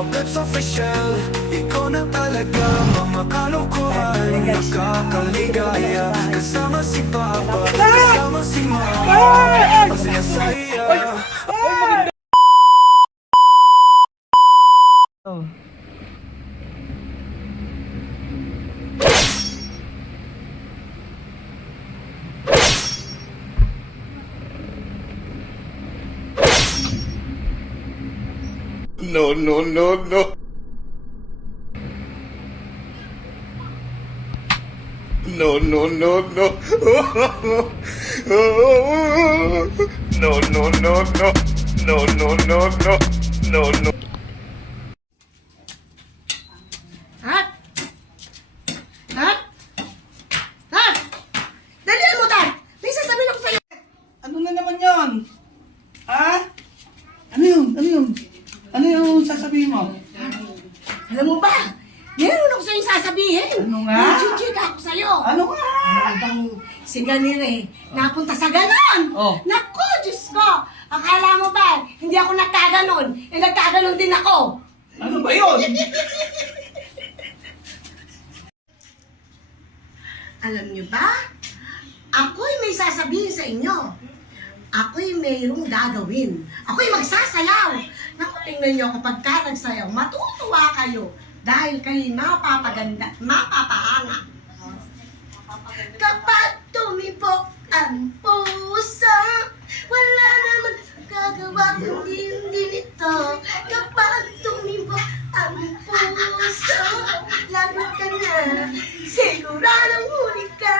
Pockets official, ikaw na talaga. Mga kalokohan, nakakaligaya. Kasama si Papa, kasama si Mama, masaya-saya. No, no, no, no. No, no, no, no. No, no, no, no. No, no, no, no. No, no. Ha? Ha? Ha? Dalihan mo, Dad! May sasabihin ako sa'yo! Ano na naman yon? Ha? Ano yun? Ano yun? Ano yung sasabihin mo? Alam mo ba? Meron ako sa'yo sasabihin! Ano nga? Nag-chika ako sa'yo! Ano nga? Habang si Ganire, napunta sa ganon! Oh. Naku, Diyos ko! Akala mo ba, hindi ako nagkaganon? Eh, nagkaganon din ako! Ano ba yun? Alam niyo ba? Ako'y may sasabihin sa inyo. Ako'y mayroong gagawin. Ako'y magsasayaw. Naku, tingnan niyo kapag ka nagsayaw, matutuwa kayo. Dahil kayo'y mapapaganda, mapapahanga. Kapag tumibok ang puso, wala naman gagawa kundi nito. Kapag tumibok ang puso, lagot ka na, siguradong huli ka.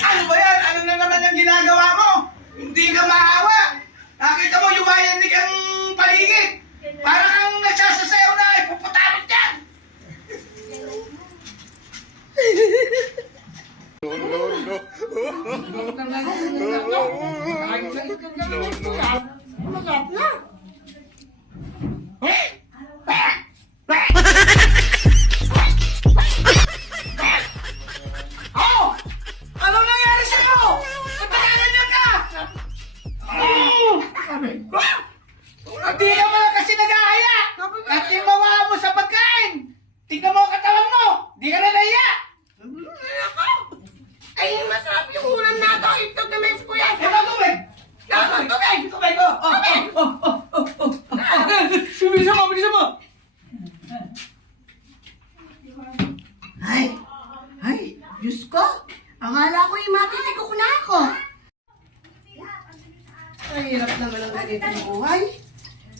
Ano ba yan? Ano na naman yung ginagawa mo? Hindi ka maawa. Nakita mo yumayanig ang paligid. Para kang nagsasasayaw na ipuputamit yan. No, no, no. Masarap na. Oh! Anong nangyari sa'yo? Ba't nakaganyan ka? Oh! Hindi ka pala kasi nag-aaya. At timawa mo sa pagkain. Tingnan mo ang katawan mo. Di ka na nahiya. Ay, masarap yung ulam na ito. Itog na mes kuya. Ito, tubig. Tubig. Tubig. Bilisan mo, bilisan mo. Ay, Diyos ko. Akala ko yung matitikok na ako. Ay, hirap naman ang ganitong buhay.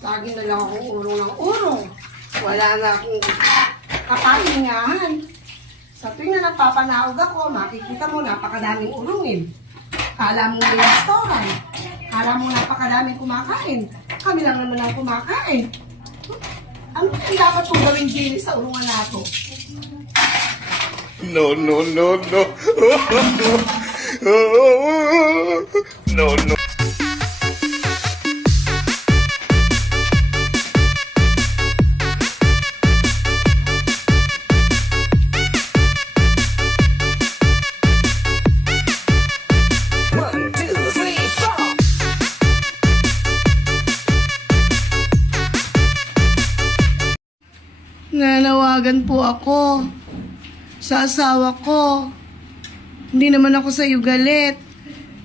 Lagi na lang akong urong ng urong. Wala na akong kapahingahan. Sa tuwing na nagpapanahog ako, makikita mo napakadaming urungin. Kala mo may restaurant. Kala mo napakadaming kumakain. Kami lang naman ang kumakain. Ano kaya dapat kong gawin din sa urungan nato? No, no, no, no. No, no. Nanawagan po ako sa asawa ko. Hindi naman ako sa iyo galit.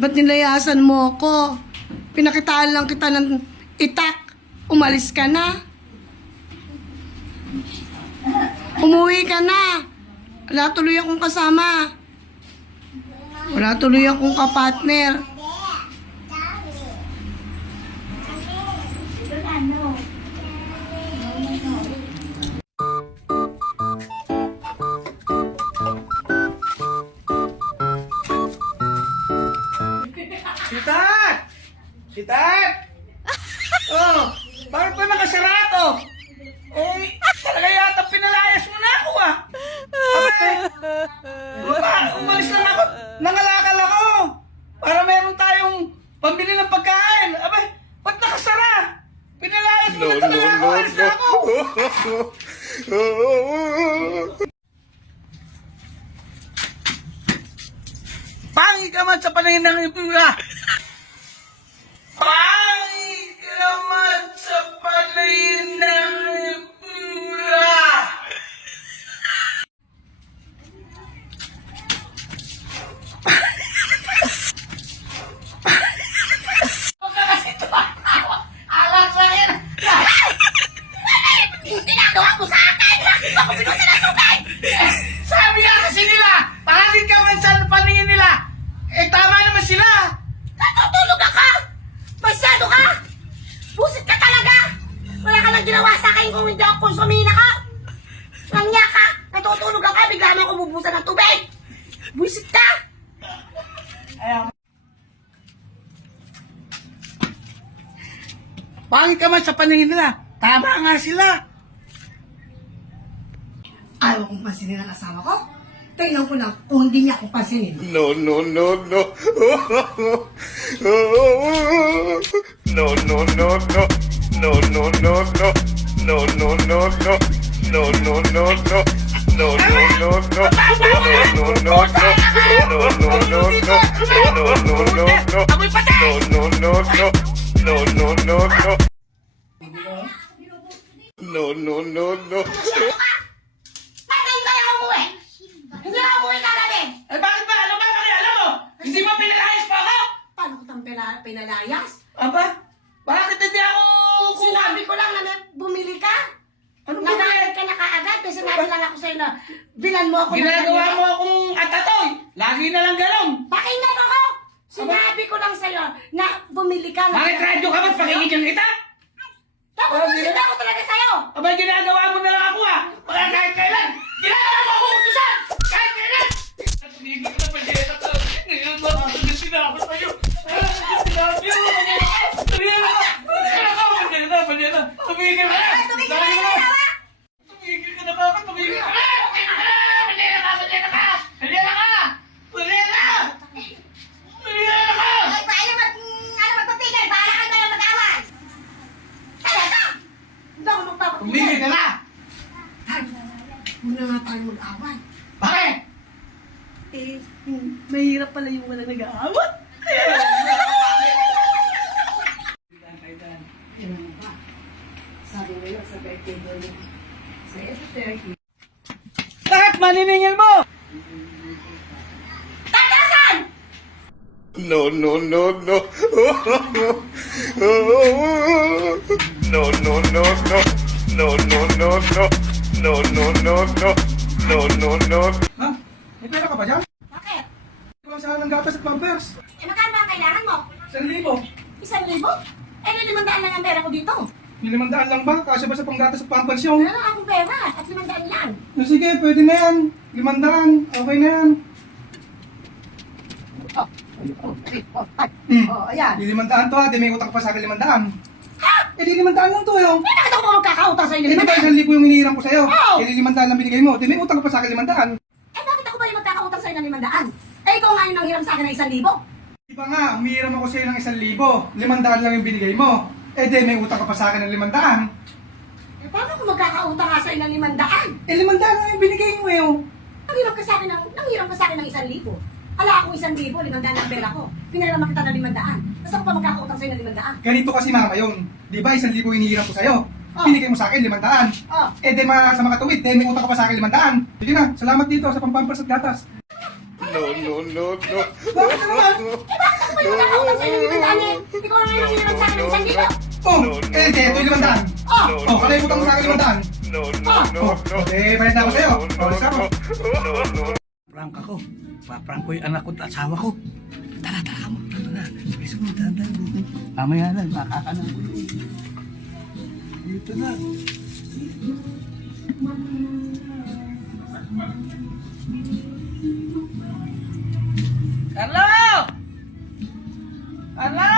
Ba't nilayasan mo ako? Pinakitaan lang kita ng itak. Umalis ka na. Umuwi ka na. Wala tuloy akong kasama. Wala tuloy akong kapartner. Sitat! Sitat! Oh, bakit ba nakasarado? Eh, talaga yata pinalayas mo na ako ah. Umalis lang ako. Nangalakal ako. Para meron tayong pambili ng pagkain. Abay, ba't nakasara? Pinalayas mo No, na talaga ako. no, Alis na ako. no. Pangit ka man sa paningin ng iba. Pangit ka man sa paningin ng iba. mo ako binusa ng tubig! Sabi nga kasi nila, pangit ka man sa paningin nila. Eh, tama naman sila. Natutulog ka! Masyado ka! Busit ka talaga! Wala ka nang ginawa sa akin kung hindi ako konsumina ka! Nangya ka! Natutulog ka! Bigla mo ako bubusan ng tubig! Busit ka! Pangit ka man sa paningin nila. Tama nga sila. Ayaw kong pansinin ang asawa ko? Tingnan ko lang kung hindi niya ako pansinin. No, no, no, no. No, no, no, no. No, no, no, no. No, no, no, no. No, no, no, no. No, no, no, no. No, no, no, no. No, no, no, no. No, no, no, no. Amoy patay! No, no, no, no. No, no, no, no. No, no, no, no. Patayin kayo umuwi! Hindi ako umuwi kagabi! Eh, bakit ba? Ano ba pakialam mo? Hindi mo pinalayas pa ako? Paano ko tang pinalayas? Aba, bakit hindi ako kuha? Sinabi ko lang na may bumili ka. Ano ba? Nagalit ka na kaagad. May sinabi lang ako sa'yo na bilan mo ako ng Ginagawa ganito. mo akong atatoy. Lagi na lang ganun. Pakinggan ako! Sinabi ko lang sa'yo na bumili ka. Bakit radyo ka ba't pakikigyan kita? Tapos sinabi ako talaga sa'yo. Aba, ginagawa mo na lang ako ah. Baka kahit kailan. Ginagawa mo ako utusan. Kahit kailan. At hindi ko na pwede na ito. Ngayon ba ako sinakot sa'yo? Sinabi mo. Tumigil na. Tumigil na. Tumigil na. Tumigil ka na asawa! Tumigil ka na bakit? Tumigil ka. Mali na ka. Mali na ka. Mali na ka. Mali na. Mali na ka. Ay, paano magpapigil? Bahala ka na lang mag-away! Talaga! Hindi ako magpapapigil. Tumigil ka na. Muna nga tayo mag-away. Bakit? Eh, mahirap pala yung walang nag-aawat. Kailan ba? Sabi mo yun sa birthday boy mo. Sa S30. Bakit maniningil mo? Tatasan! No, no, no, no. No, no, no, no. No, no, no, no. No, no, no, no. No, no, no. Ha? May pera ka ba dyan? Bakit? Kulang sana ng gatas at pampers. Eh, magkano ba ang kailangan mo? 1,000. 1,000? Eh, 500 lang ang pera ko dito. 500 lang ba? Kasya ba sa panggatas at pampers yung? Wala lang akong pera at 500 lang. No, sige, pwede na yan. 500. Okay na yan. Oh, ayan. Di 500 to ha. Di may utang pa sa akin 500. Ha? Eh di 500 lang to eh. Eh, bakit ako magkakautang sa'yo Eh di ng ba 500? 1,000 yung hinihiram ko sa'yo? Oo. Eh di 500 lang binigay mo. Di may utang ka pa sa akin 500. Eh, bakit ako ba yung magkakautang sa'yo ng 500? Eh, ikaw nga yung nanghiram sa akin ng 1,000. Di ba nga, humihiram ako sa'yo ng 1,000. 500 lang yung binigay mo. Eh di may utang ka pa sa akin ng 500. Eh, paano ako magkakautang nga sa'yo ng 500? Eh 500 lang yung binigay mo eh. Nanghiram ka sa akin ng 1,000. Ala akong 1,000, 500 ang pera ko. Pinaraman kita ng 500. Tapos ako pa magkakautang sa'yo ng 500. Ganito kasi mama yun. Di ba 1,000 hinihiram ko sa'yo? Oh. Binigay mo sa akin 500. Oh, Eh di sa mga tuwid, may utang ka pa sa akin 500. Sige na, salamat dito sa pampampers at gatas. No, no, no, no. Bakit na naman? eh bakit ako ba yung magkakautang sa'yo ng 500 eh? Ikaw nga yung nanghiram sa akin ng 1,000. Oh, eh di, ito yung 500. Oh, Oh, kada yung utang mo sa akin 500. No, no, no, no. Eh, bayad na ako sa'yo. No, Oh, isa mo. no, no. Prank ako. Paprank ko yung anak ko at asawa ko. Tara, tara mo. Tara na. Bilis mo, tara na. Mamaya na, makakanan ko. Dito na. Hello! Hello!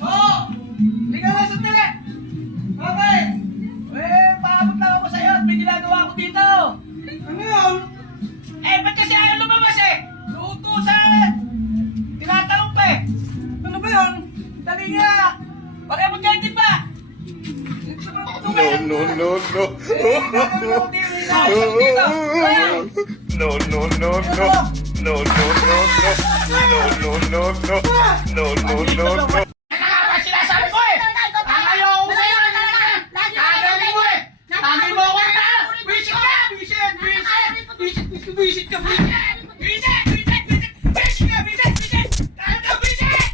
Oh! Liga na sa tele! Okay! Eh, paabot lang ako sa'yo at may ginagawa ako dito. Ano yun? Eh, ba't kasi ayaw lumabas eh? Luutusan! Tinatanong pa eh! Ano ba yun? Dali nga! Bakit mo dyan di ba? No, no, no, no. No, no, no, no. No, no, no, no. No, no, no, no. No, no, no, no. Sinasabi ko eh! Ayaw ko sa'yo! Tagali mo eh! Tagali mo ako na! Visit ka! Visit! Visit! Visit ka! Visit! Visit! Visit! Visit ka! Visit! Visit! Ano ka? Visit!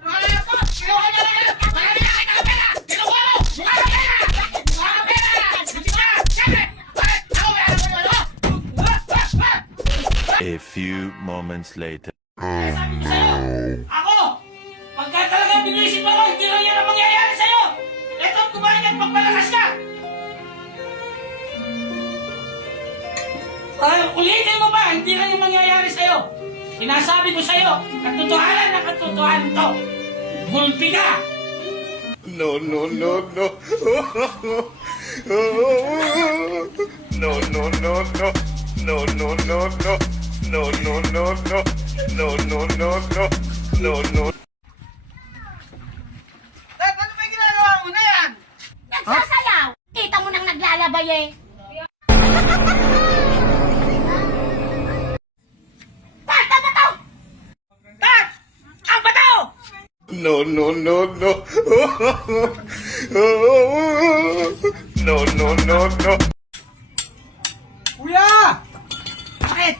Wala ko! Kinuha ka na lang! Marami na kita ka pera! Kinuha mo! Mukha ka pera! Mukha ka pera! Visit ka! Siyempre! Bakit? Ako few moments later. Sabi ko sa'yo, ako, pagka talaga binisip ako, hindi lang yan ang mangyayari sa'yo. Eto, kumain at magpalakas ka. Ulitin mo ba, hindi lang yung mangyayari sa'yo. Sinasabi ko sa'yo, katotohanan na katotohanan to. Gulpi ka. No, no, no, no. No, no, no, no. No, no, no, no. No, no, no, no. No, no, no, no. No, no. Ano ba yung ginagawa mo na yan? Nagsasayaw! Kita mo nang naglalabay eh! Tat! Ang bato! Tat! Ang bato! No, no, no, no. No, no, no, no. Kuya! Bakit?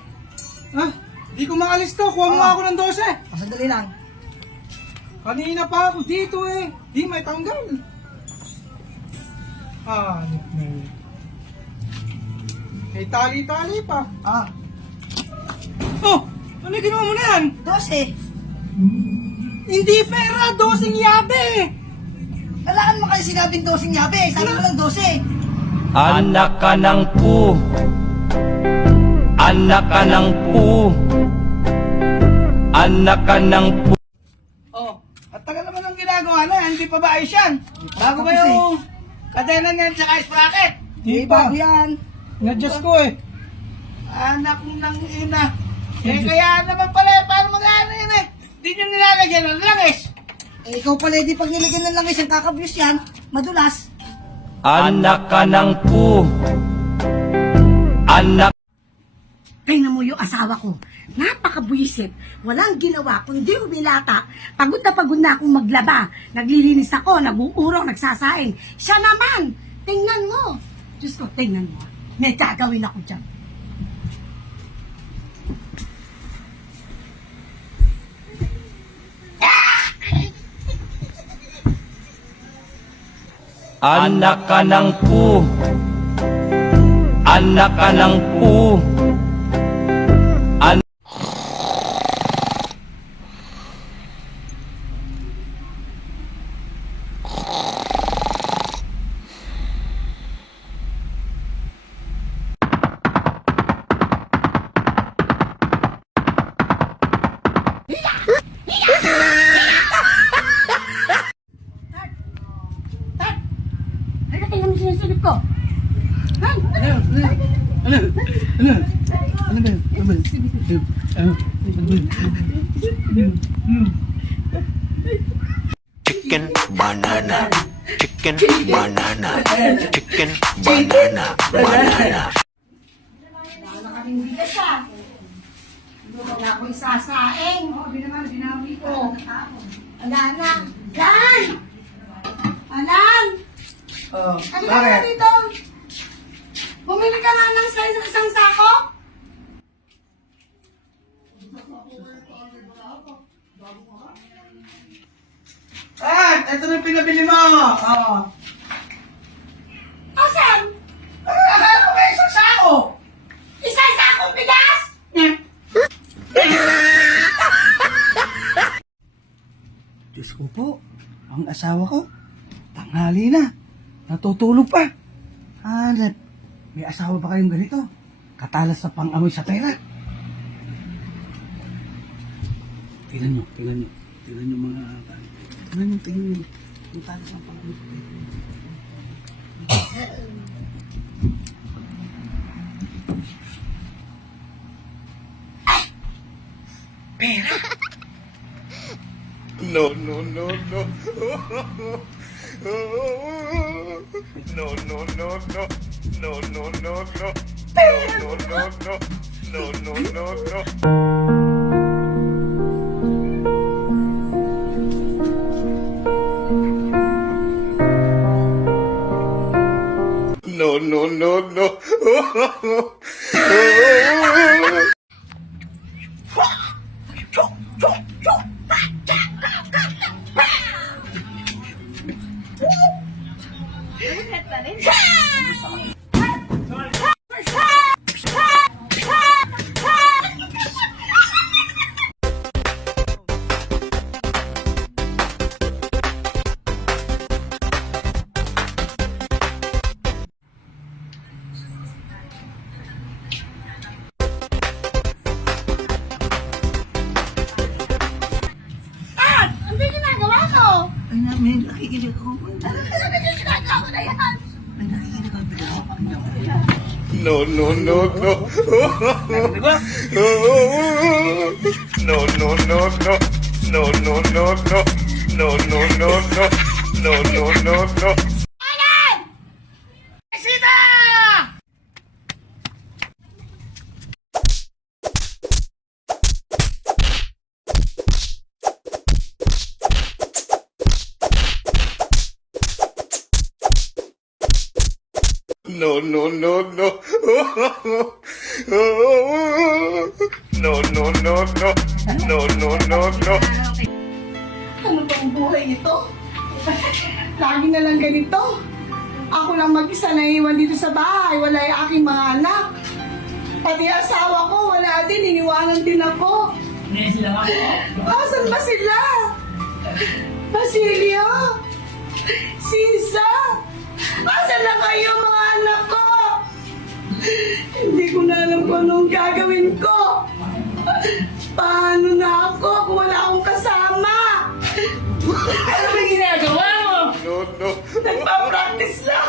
Ha? Di ko maalis to. Kuha mo nga ako ng 12. Sandali lang. Kanina pa ako dito eh. Di may tanggal. Hanip na yun. May tali-tali pa. Ah, Oh! Ano yung ginawa mo na yan? 12. Hindi pera! 12 yabe! Kailangan mo kayo sinabing 12 yabe. Sabi mo lang 12. Anak ka ng pu. Anak ka ng pu. Anak ka ng pu. Oh, at tagal naman ang ginagawa na yan, hindi pa ba ayos yan? Bago ba Tapos yung kadena niyan sa ice bracket? Di Bago ba? yan. Na-adjust ko eh. Anak ng ina. Eh kaya naman pala, paano mag-ano yun eh? Di nyo nilalagyan ng langis. Eh, ikaw pala, di pag nilagyan ng langis ang kakabiyos yan, madulas. Anak ka ng pu. Anak. Tingnan mo yung asawa ko. Napakabuisit. Walang ginawa kundi umilata. Pagod na akong maglaba. Naglilinis ako, nag-uurong, nagsasaing. Siya naman! Tingnan mo! Diyos ko, tingnan mo. May gagawin ako dyan. Anak ka ng pu. Anak ka ng pu. Ano tingnan mo sinasagot ko? Ha? Chicken banana. Chicken banana. Chicken banana. Banana. Wala na kaming bigas ah. Wala na akong isasaing. Hindi naman, binawi ko. Wala na. Lan! Alan! Oh, Ano ka dito? Bumili ka nga ng isang sako? Ah, ito na yung pinabili mo. Oh. Asan? Akala ko may isang sako. Isang sakong bigas? Diyos ko po, ang asawa ko, tanghali na, natutulog pa. Hanap, may asawa ba kayong ganito? Katalas sa pang-amoy sa pera. Tingnan nyo mga, tingnan nyo, yung talas ng pang-amoy sa pera. No, no, no, no. No, no, no, no. No, no, no, no. No, no, no, no. No, no, no, no. No, no, no, no. No, no, no, no. Di ba? No, no, no, no. No, no, no, no. No, no, no, no. No, no, no, no. Sita! No, no, no, no. No, no, no, no. No, no, no, no. Ano bang buhay ito? Lagi na lang ganito. Ako lang mag-isa na iwan dito sa bahay. Wala yung aking mga anak. Pati asawa ko, wala din. Iniwanan din ako. Asan ba sila? Basilio? Sisa? Asan na kayo mga anak ko? Hindi ko na alam kung anong gagawin ko. Paano na ako kung wala akong kasama? Ano ba ginagawa mo? No, no. Nagpa-practice lang.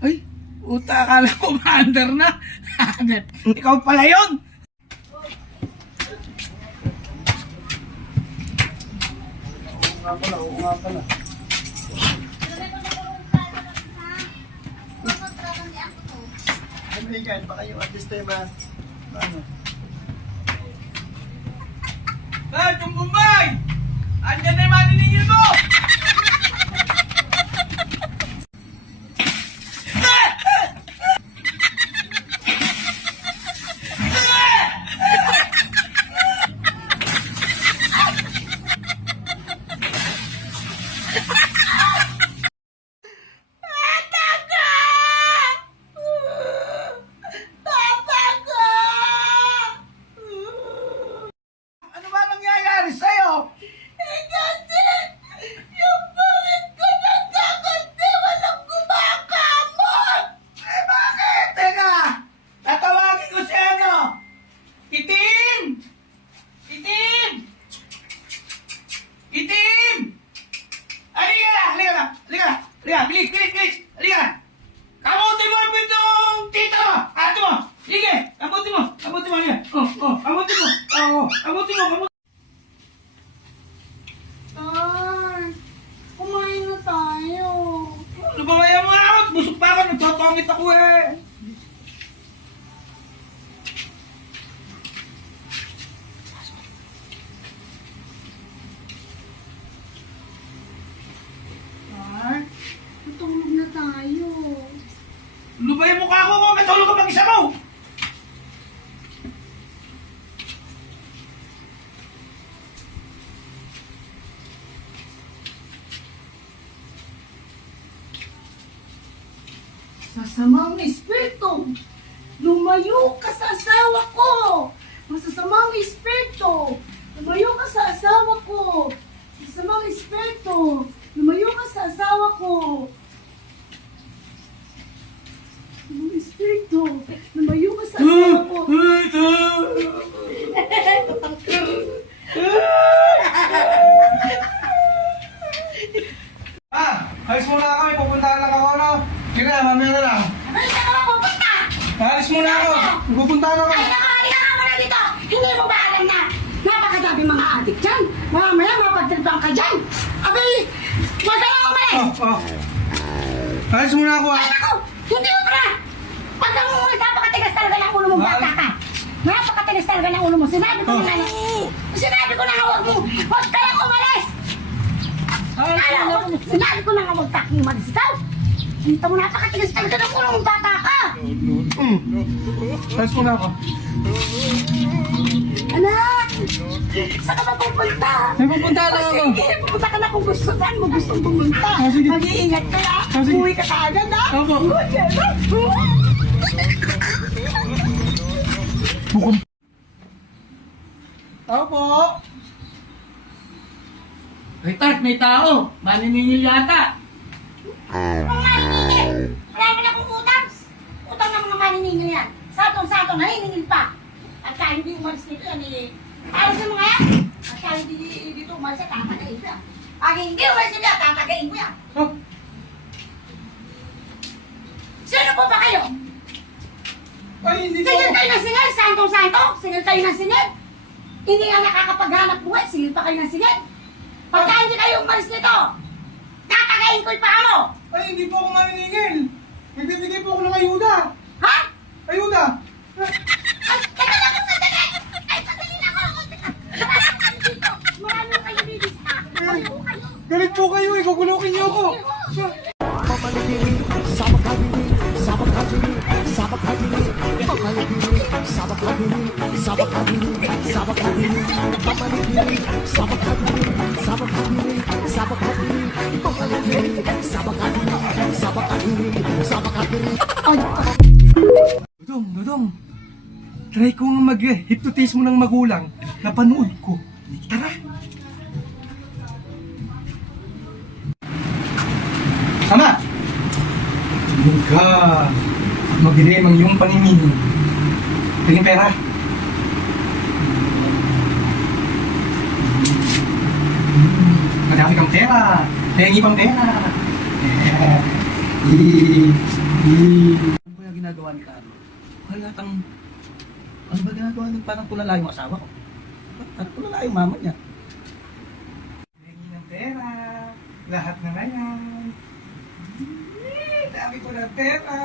Ay, uta, akala ko commander na. Ikaw pala yun. Oo nga pala. American, baka yung at this time ano? Hey, Tumbumbay! Andyan na yung maniningil mo! Ano ba nangyayari sa'yo? Eh bakit? Teka, tatawagin ko si ano? Itim! Itim! Itim! Halika na! Halika na! Halika na! Halika! Bilis! Bilis! Bilis! Halika na! Kamutin mo ang pintong tito mo! Ato mo! Sige! Kamutin mo! Kamutin mo! Halika! Kamutin mo! Kamutin mo! Kamutin! Tay, kumain na tayo. Ano ba kaya mo ako? Busog pa ako! Nagtotongit ako eh! Tay, matulog na tayo. Ano ba yung mukha ko kung matulog ka mag-isa mo? Masasamang espiritu, lumayo ka sa asawa ko. Masasamang espiritu, lumayo ka sa asawa ko. Masasamang espiritu, lumayo ka sa asawa ko. Masasamang espiritu, lumayo ka sa asawa ko. Alis muna ako, may pupuntahan lang ako, ano? Sige na, mamaya na lang. Ay, saan ka mapupunta? Alis muna ako, pupuntahan ako. Ay, nakaalika ka muna dito! Hindi mo ba alam na napakadami mga adik dyan? Mamaya mapagtripan ka dyan! Abay, huwag ka lang umalis! Alis muna ako, Ay, naku! Hindi mo pala! Pag nang umalis, napakatigas talaga ng ulo mo, bata ka! Napakatigas talaga ng ulo mo. Sinabi ko na huwag mo! Huwag ka lang umalis! Sinabi ko na nga huwag ka umalis ikaw! Dito mo napakatigas talaga ng ulo mo, bata ka! Alis muna ako. Anak! Saan ka ba pupunta? May pupuntahan lang ako. Sige, pupunta ka na kung gusto. Saan mo gusto pumunta? Sige. Mag-iingat ka na. Sige. Uwi ka kaagad ha? Opo. Opo. Ay, Tart, may tao! Maniningil yata! Ang maniningil. Wala mo na akong utang. Utang ng mga maniningil yan. Satong-satong, naniningil pa. At kahit hindi umalis dito yan eh. Ayos mo nga yan. At kahit hindi dito umalis yan, tatagain ko yan. Pag hindi umalis dito yan, tatagain ko yan. Huh? Sino po ba kayo? Ay, hindi po. Singil kayo ng singil, santong-santong. Singil kayo ng singil. Hindi nga nakakapaghanap buhay, singil pa kayo ng singil. Pagka hindi kayo umalis dito, tatagain ko yung paa mo. Ay, hindi po ako maniningil. Nagbibigay po ako ng ayuda. Ha? Ayuda. Ay, teka lang ako, sandali! Ay, sandali lang ako! Marami kayo dito! Marami kayo bibista! Marami kayo! Galit po kayo, ikukulokin niyo ako. Dodong. Try ko nga mag-hypnotismo ng magulang. Napanood ko. Tara. Ama! Tulong ka. Mag-direm ang iyong paningin. Tingin pera. Madami kang pera. Tengi pang pera. Ano ba yung ginagawa ni Carlo? Kaya tang... Ano ba ginagawa ni parang tulala yung asawa ko? Parang tulala yung mama niya. Tengi ng pera. Lahat na ngayon. Dami ko ng pera.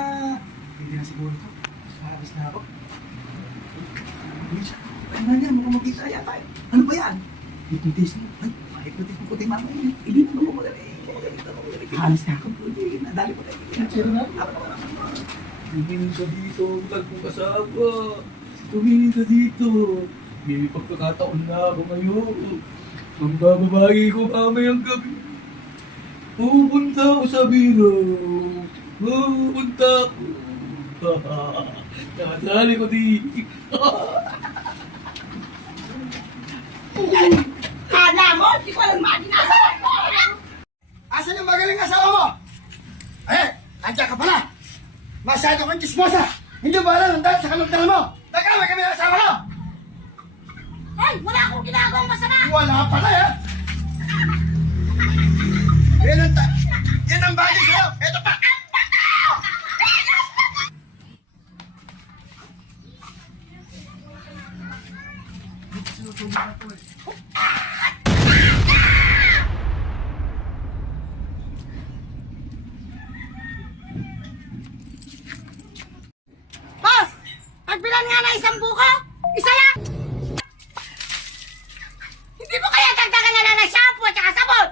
Hindi na siguro ito. Mahabis na ako. Ay na yan, mukhang mag-isa yata. Ano ba yan? Hypnotism. Ay, hypnotism ko tayo mama. Ilip mo mo madali. Halos na ako. Nadali mo tayo. Tumingin ka dito. Huwag kong kasama. Tumingin ka dito. May pagkakataon na ako ngayon. Magbababae ko mamayang gabi. Pupunta ako sa biro. Pupunta ako. Nakasali ko di. Kala mo, di ko alam maginagawa ko! Asan yung magaling asawa mo? Eh, nandiyan ka pala. Masyado kang chismosa. Hindi ba alam dahil sa kalagdaran mo? Nagkaway kami ng asawa ko. Ay, wala akong ginagawang masama! Wala pala eh. Yan ang bagay sa'yo. Ito pa. Boss! Pagbilan nga na isang buko! Isa lang! Hindi mo kaya dagdagan na lang ng shampoo at saka sabon!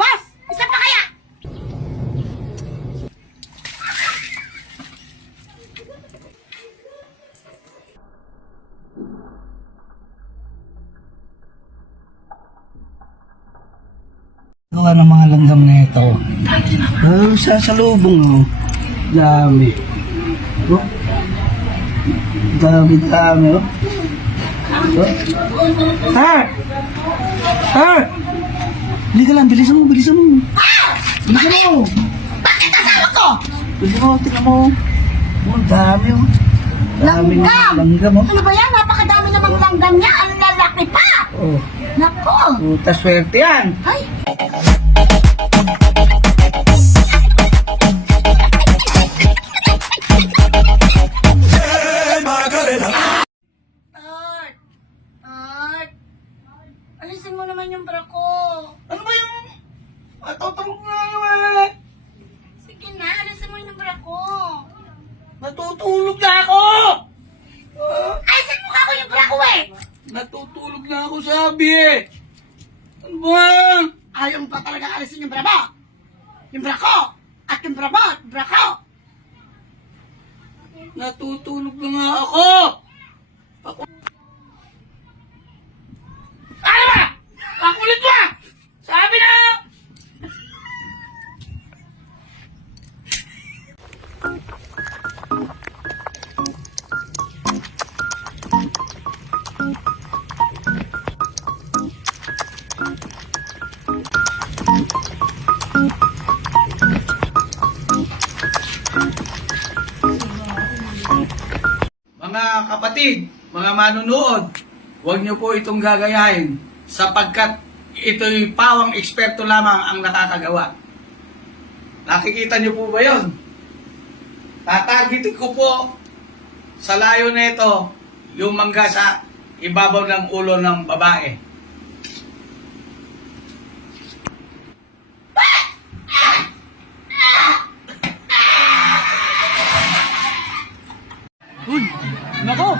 Boss! Isa pa kaya! Gawa ng mga langgam na ito. Sasalubong oh. Dami. Oh. Dami oh. Oh. Ha! Ha! Bilisan lang, bilisan mo. Bilisan mo. Bakit asawa ko? Bilisan mo, tingnan mo. Oh, dami oh. Dami ng Langgam! langgam oh. Ano ba yan? Napakadami namang langgam niya! Ang lalaki pa! Oh. Nako! Puta swerte yan. Ay! Art! Alisin mo naman yung bra ko. Ano ba yung... Matutulog na eh. Sige na, alisin mo yung bra ko. Natutulog na ako! Alisin mo ka ko yung bra ko eh! Natutulog na ako sabi eh. Ano ba? Ayaw mo pa talaga alisin yung bra mo? Yung bra ko! At yung bra mo! Bra ko! Natutulog na nga ako! Ano ba? Ang kulit mo ah! Sabi na! kapatid, mga manunood, huwag niyo po itong gagayahin sapagkat ito'y pawang eksperto lamang ang nakakagawa. Nakikita niyo po ba yun? Tatargetin ko po sa layo na ito yung mangga sa ibabaw ng ulo ng babae. Uy, nako,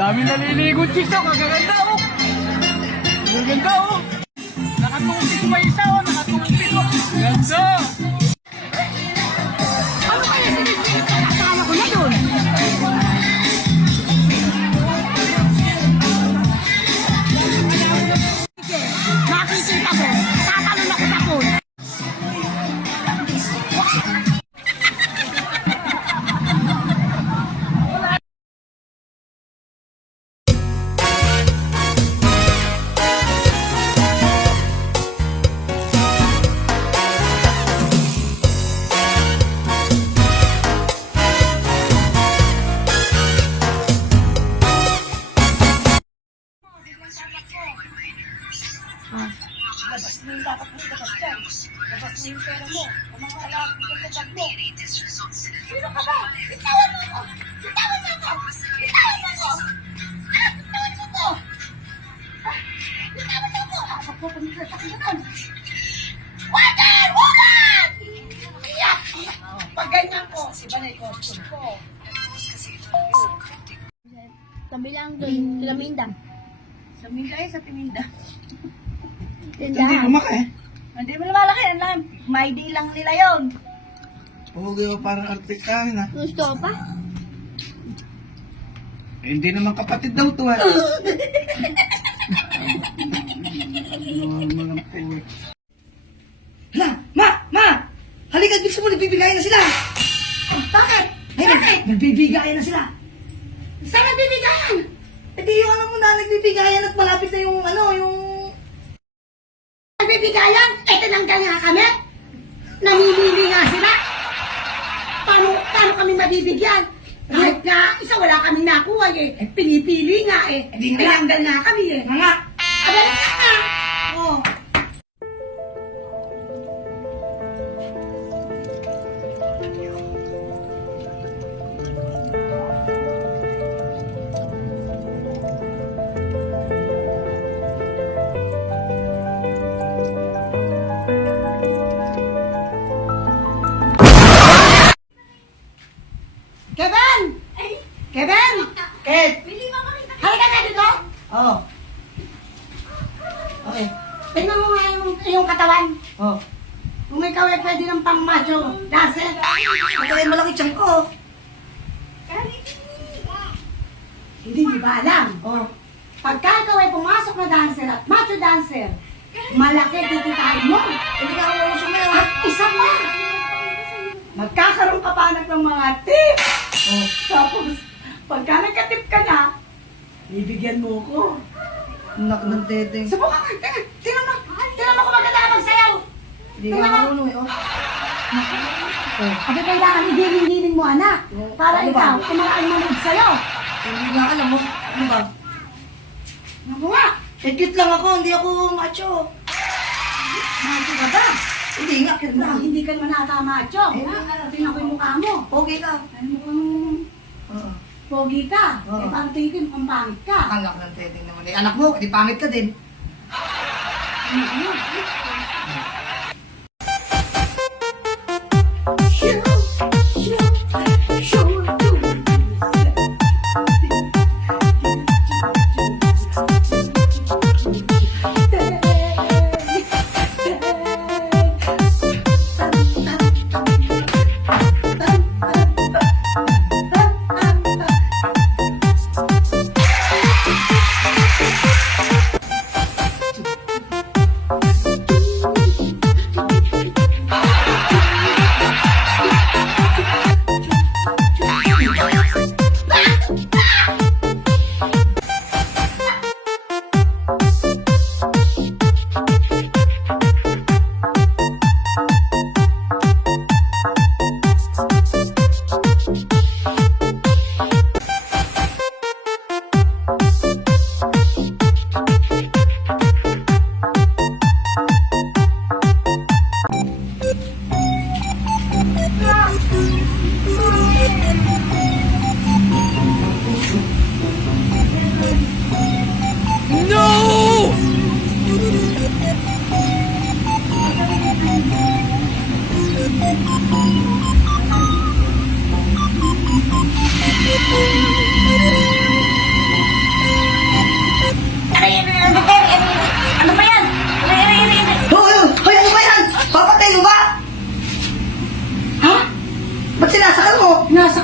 daming naliligo chicks oh, kagaganda oh. Kagaganda oh. Nakatungkis pa isa oh, nakatungkis oh. Ganda. Ano kaya sinisingit ng asawa ko na yun? Sige, nakikita ko, tatalon ako sa pool. Labas mo yung dapat mo labas dyan. Labas mo yung pera mo. Ang mga alas mo sa bag mo. Sino ka ba? Bitawan mo ako! Bitawan mo ako! Bitawan mo ako! Ah! Bitawan mo ako! Ah! Bitawan mo ako! Ako po pumila sa kinakan. Water! Woman! Iyak! Pag ganyan ko, iba na yung costume ko. Tabi lang doon, sila Minda. Sa Minday, sa Timinda. Hindi lumaki eh. Hindi mo lumalaki. May day lang nila yon. Huwag yung parang artikahin ha. Gusto ko pa? Eh, hindi naman kapatid daw to ha. Ma! Halika, gusto mo, nagbibigayan na sila! Bakit? Bakit? Nagbibigayan na sila! Saan nagbibigayan? Eh di yung ano muna, nagbibigayan at malapit na yung yung... Nagbibigayan? Eh, tinanggal nga kami. Namimili nga sila. Paano kami mabibigyan? Kahit nga, isa wala kaming nakuha eh. Pinipili nga eh. di nga. Tinanggal nga kami eh. Nga! Abay nga! Oh. Kevin! Kevin! Ket! Halika nga dito! Oh. Okay. Tingnan mo nga yung katawan. Oh. Kung ikaw ay pwede ng pang-macho, dancer. Ito ay malaki tiyan ko. Hindi niyo ba alam? Oh. Pagka ikaw ay pumasok na dancer at macho dancer, malaki tikitain mo. Hindi ka ako sumayaw. At isa pa, magkakaroon ka pa anak ng mga tip. Oh. Tapos, pagka nagka-tip ka na, bibigyan mo ko. Nak ng teteng. Subukan ka, tingnan mo kung maganda ka magsayaw. Hindi ka marunong eh. Oh. Abi kailangan idiling-diling mo anak, para Ano ikaw, ba? kumakaan manood sa'yo. Hindi nga alam mo. Ano ba? Ano nga? Cute lang ako, hindi ako macho. Macho ka ba? Hindi nga, cute lang. Hindi ka naman ata macho. Tingnan ko yung mukha mo. Okay ka. Ay, mukhang Oo. pogi ka. Oo. Eh, parang tingin kung pangit ka. Anak ng teteng naman eh. Anak mo, di pangit ka din.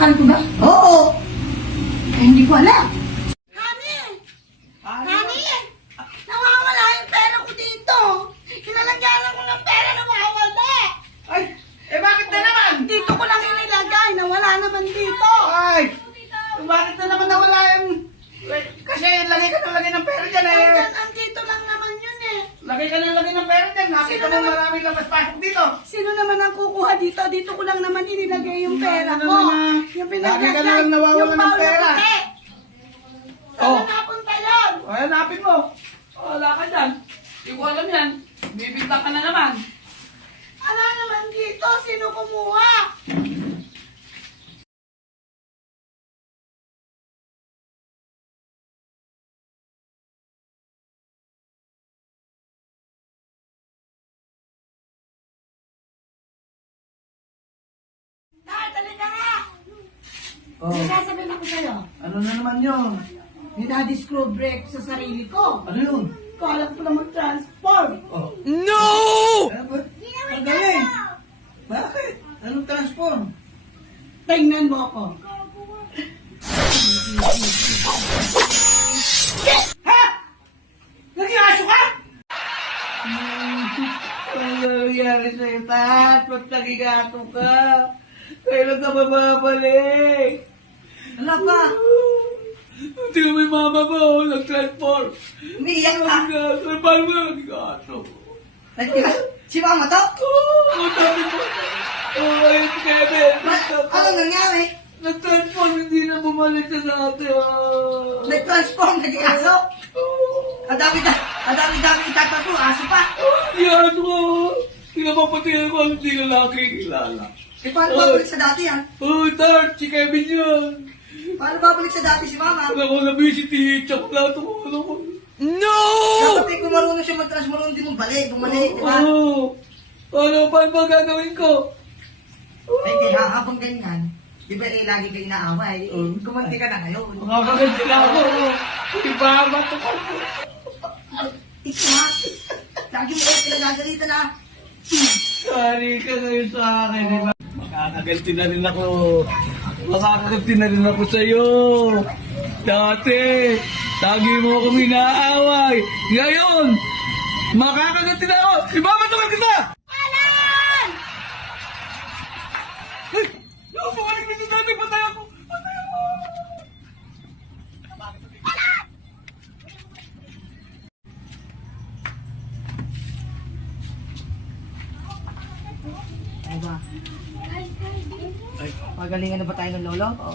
Nasakal ko ba? Oo. Eh, hindi ko alam. Honey! Honey! Nawawala yung pera ko dito. Kinalagyan ko ng pera, nawawala. Ay, bakit na naman? Dito ko lang inilagay, nawala naman dito. Ay, bakit na naman nawala yung... Kasi lagay ka na lagay ng pera dyan eh. Andito lang naman yun eh. Lagay ka na lagay ng pera dyan. Nakita mo maraming labas-pasok dito. Sino naman ang kukuha dito? Dito ko lang naman inilagay yung pera ko. Yung Lagi ka na lang nawawalan ng pera. Saan Oh. napunta yun? O, hanapin mo. Wala ka dyan. Hindi ko alam yan. Bibigla ka na naman. Ala naman dito, sino kumuha? Dali ka nga! Oh. May sasabihin ako sa'yo. Ano na naman yun? Dinadisclose break sa sarili ko. Ano yun? Kala ko na mag-transform. Oh. No! Ang galing. Bakit? Anong transform? Tingnan mo ako. Ha? Nag-iaso ka? Ano nangyari sa'yo, Tat? Ba't nag-igato ka? Kailan ka bababalik? Wala pa. Hindi mo may mama mo, nag-transform. Umiiyak ka. Paano mo nag-igato? Si mama to? Oo, sabi mo. Ay, Kevin. Ano nangyari? Nag-transform, hindi na bumalik sa dati. Nag-transform, naging aso? Ang dami itatato, aso pa. Yan ko. Pinapapatay ko ang hindi lalaki kilala. Eh, paano babalik sa dati yan? Oh, Tart, si Kevin yun. Paano babalik sa dati si mama? Ako nabi si Ticha, plato ko, ano ko. Dapat kung marunong siya mag-transform, hindi mo bumalik, di ba? Oo. Ano, paano ba gagawin ko? Ay, kaya habang ganyan, di ba lagi kayo inaaway? Gumanti ka na ngayon. Makakagad sila ako. Iba ba ito ko? Ito ha? Lagi mo kayo pinagagalitan na. Sorry ka ngayon sa akin, di ba? Makakaganti na rin ako. Makakaganti na rin ako sa'yo. Dati, lagi mo akong inaaway. Ngayon, makakaganti na ako. Ibabatukan kita! Alan! Ay! Bumalik na si dati. Patay ako! Patay ako! Ano ba? Pagalingan na ba tayo ng lolo? O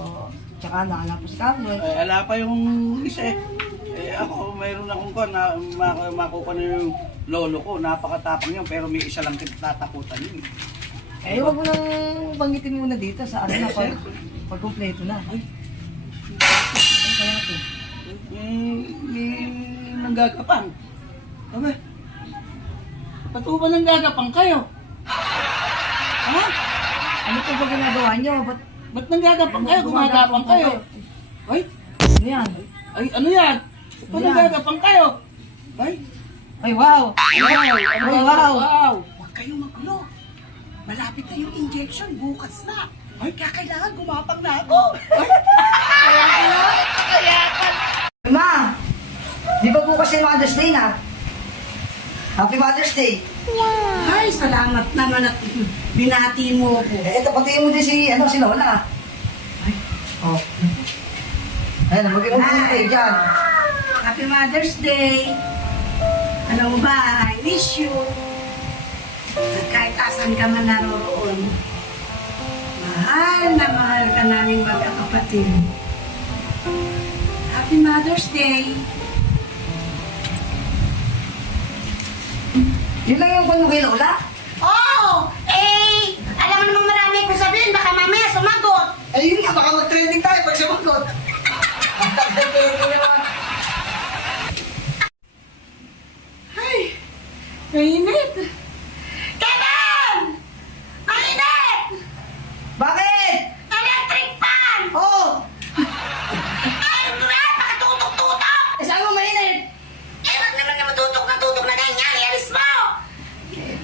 tsaka nakalap po si Carmen? Ay, ala pa yung isa eh. Ako, mayroon akong ko na makuha na yung lolo ko. Napakatapang yun, pero may isa lang tatakutan yun. Eh, huwag mo nang banggitin muna dito sa ano na pag kumpleto na. Ay, ano kaya to? May nanggagapang. Aba, ba't ba nanggagapang kayo? Ha? Ano po ba ginagawa niyo? Ba't nanggagapang kayo? Gumagapang kayo? Ay, Ano yan? ay, ano yan? Ba't Ano yan? nanggagapang kayo? Ay, Ay, wow! wow! Ay, wow! Wow! Huwag kayong magulo. Malapit na yung injection, bukas na. Ay, kailangan gumapang na ako. Ma! Di ba bukas yung Mother's Day na? Happy Mother's Day! Ay, salamat naman at binati mo ako. Eh, ito pati mo din si Lola. Ay, oh. Ayan, mag-inom po tayo dyan. Happy Mother's Day. Alam mo ba, I wish you na kahit asan ka man naroroon, mahal na mahal ka naming magkakapatid. Happy Mother's Day. Yun lang yung kung kay Lola. Oh! Eh! Alam mo namang marami kong sabihin, baka mamaya sumagot. Eh, yun nga, baka mag-trending tayo pag sumagot. Ay! Mainit! Kevin! Mainit! Bakit? Electric fan! Oo! Ay, pakatutok-tutok! Eh, saan mo mainit? Eh, wag naman na matutok na ganyan. Ialis mo!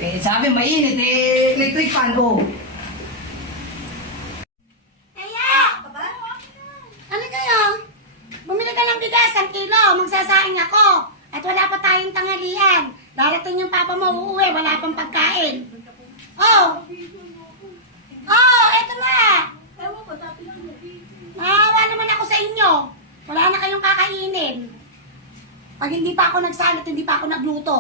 Eh, sabi mainit, eh, electric fan, oh. Kaya! ng tanghalian. Darating yung papa mo, uuwi, wala pang pagkain. Oh! Oh, eto na! Naawa naman ako sa inyo. Wala na kayong kakainin. Pag hindi pa ako nagsalat, hindi pa ako nagluto.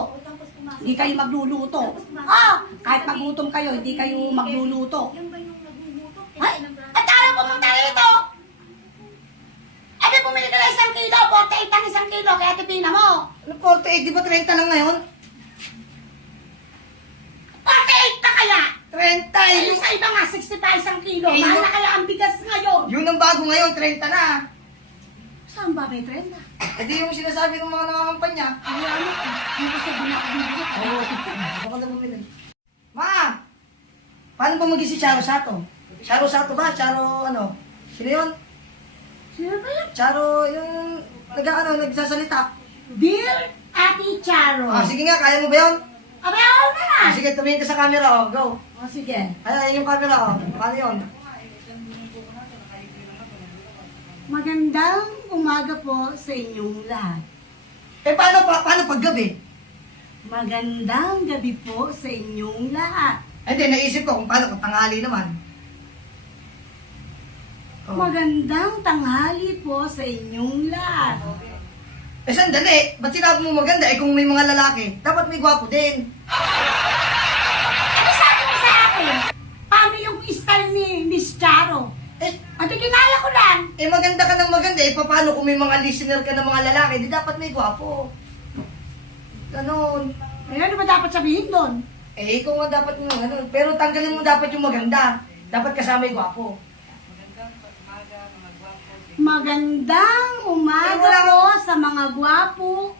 Hindi kayo magluluto. Oh! Kahit magutom kayo, hindi kayo magluluto. Ay! At ayaw pumunta rito! Abi, pumili ka na 1 kilo, 48 ang 1 kilo, kaya tipina mo. 48, di ba 30 lang ngayon? 48 na kaya! 30! Eh, yung sa iba nga, 60 pa 1 kilo. Eh, Mahal yung- na kaya ang bigas ngayon. Yun ang bago ngayon, 30 na. Saan ba may trend na? Eh di yung sinasabi ng mga nangangampanya. Ay, ano ko? Hindi ko sa binakabibigit. Oo, baka na bumili. Ma! Paano ba maging si Charo Sato? Charo Sato ba? Ano? Sino yun? Sino ba yun? Charo, yung nagsasalita. Dear Ate Charo. Sige nga, kaya mo ba yun? Abay, ako na na. Sige, tumingin ka sa camera, go. Sige. Ay, yung camera, paano yun? Magandang umaga po sa inyong lahat. Eh, paano pag gabi? Magandang gabi po sa inyong lahat. Hindi, naisip ko kung paano kung tanghali naman. Oh. Magandang tanghali po sa inyong lahat. Eh, sandali. Ba't sinabi mo maganda? Eh, kung may mga lalaki, dapat may gwapo din. Ano sabi mo sa akin? Paano yung style ni Miss Charo? Eh, Ate, ginaya ko lang. eh, maganda ka ng maganda. Eh, paano kung may mga listener ka ng mga lalaki? Di dapat may gwapo. Ganon. Eh, ano ba dapat sabihin doon? Eh, ikaw nga dapat mo, ano. Pero tanggalin mo dapat yung maganda. Dapat kasama yung gwapo. Magandang umaga po sa mga gwapo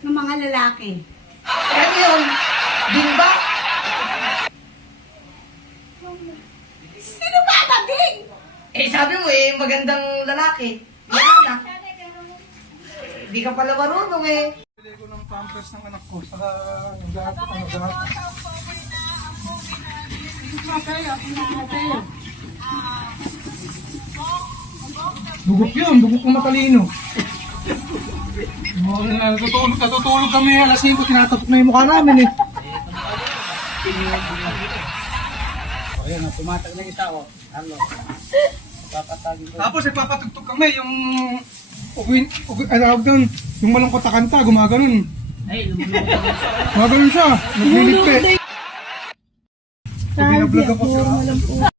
ng mga lalaki. Eh, ano yun? Bimba? Sino ba ba, Ding? Eh, sabi mo eh, magandang lalaki. Yan na. Di ka pala marunong eh. Bili ko ng pampers ng anak ko, saka yung lahat. Dugok yun, dugok kong matalino. Natutulog kami, alas 5, tinatapok na yung mukha namin eh. Ayan, tumatag na yung tao. Ano? Tapos ipapatugtog kami yung yung malungkot na kanta, gumaganon. Ay, gumaganon siya, naglilipit. Pag binablog ako siya.